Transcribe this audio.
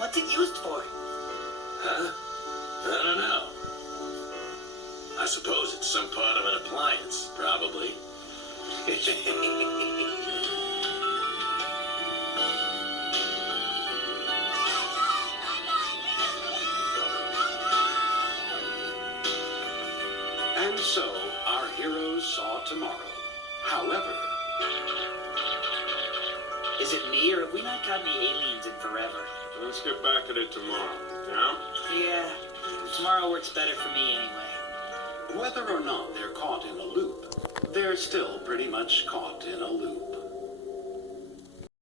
What's it used for? Huh? I don't know. I suppose it's some part of an appliance, probably. And so, our heroes saw tomorrow. However... Is it me, or have we not got any aliens in forever? Let's get back at it tomorrow, yeah? Yeah, tomorrow works better for me anyway. Whether or not they're caught in a loop, they're still pretty much caught in a loop.